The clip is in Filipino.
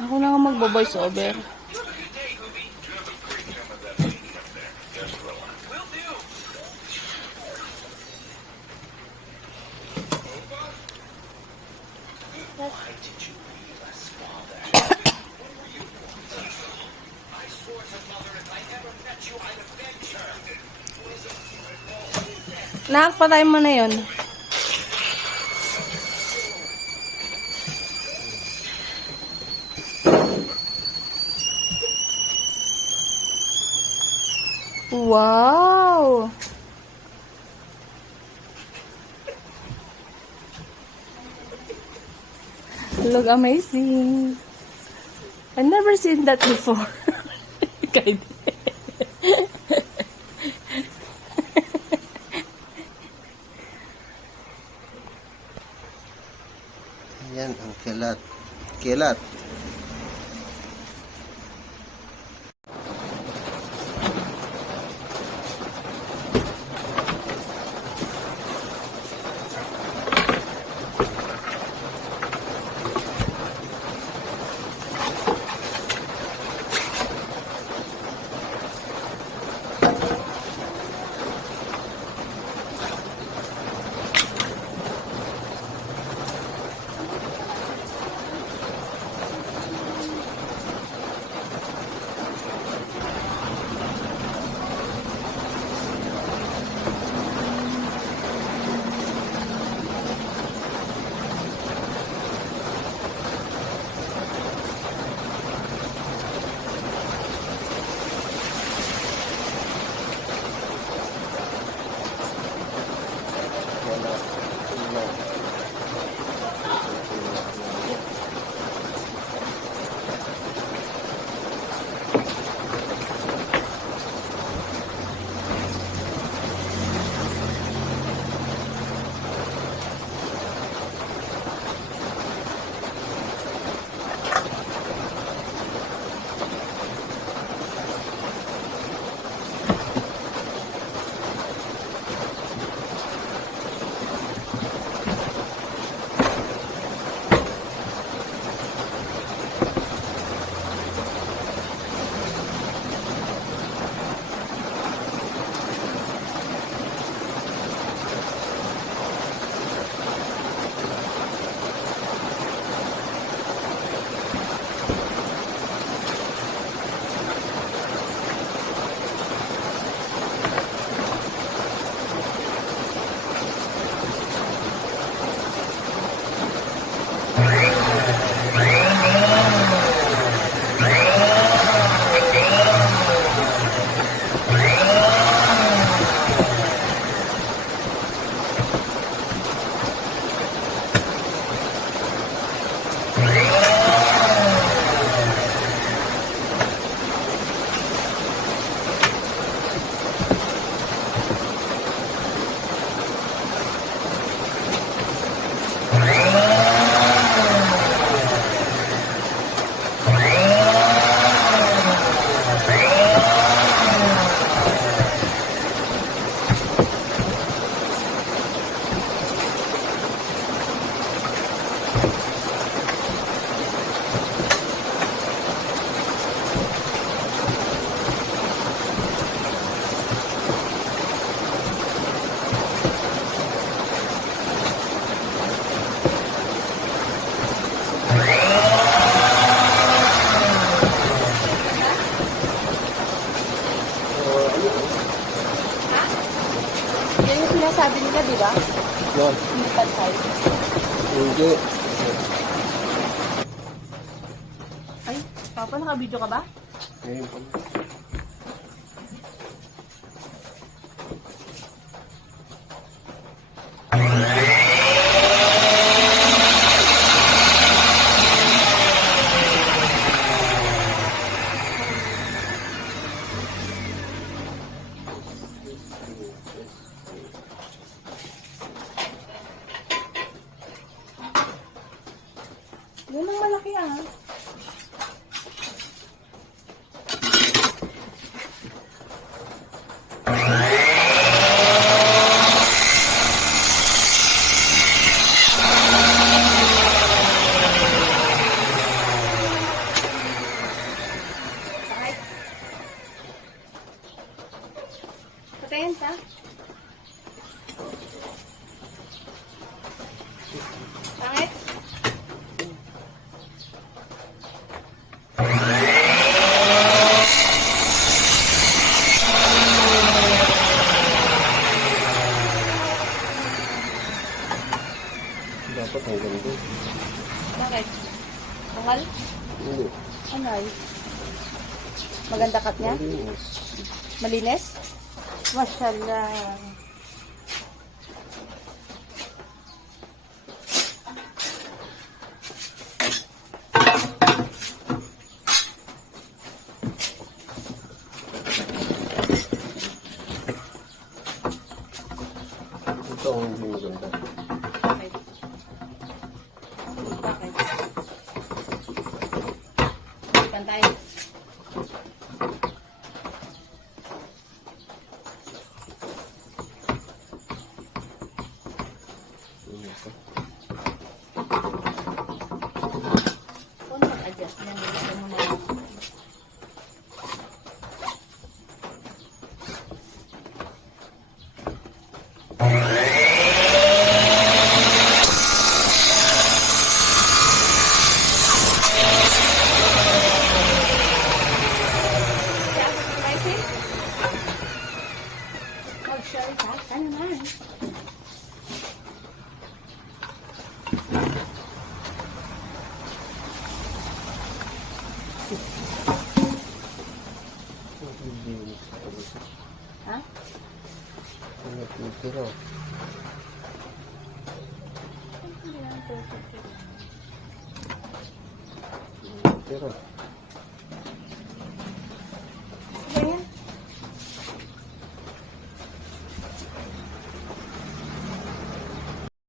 Ako na nga magbo-voice over. Nakakpatay mo na yun. Wow! Look amazing. I've never seen that before. Yan ang kelat. Kelat. Sabi nila, di ba? Yun. Hindi pantay. Hindi. Ay, Papa, naka-video ka ba? Ngayon pa. Yun ang malaki ah. Sakit. Patayin pa. Sakit. Dapat ang ganito. Bakit? Angal? Hindi. Angal? Maganda cut niya? Malinis. Malinis? Mashallah. Ito ang hindi maganda. Bakit? Bakit? Pantay. Kung mag-adjust niya, nilagay mo na lang. Kaya ako sa pricing? Mag-share ka? Ano naman? Ha? Ano titira? Hindi lang perfect. Tira.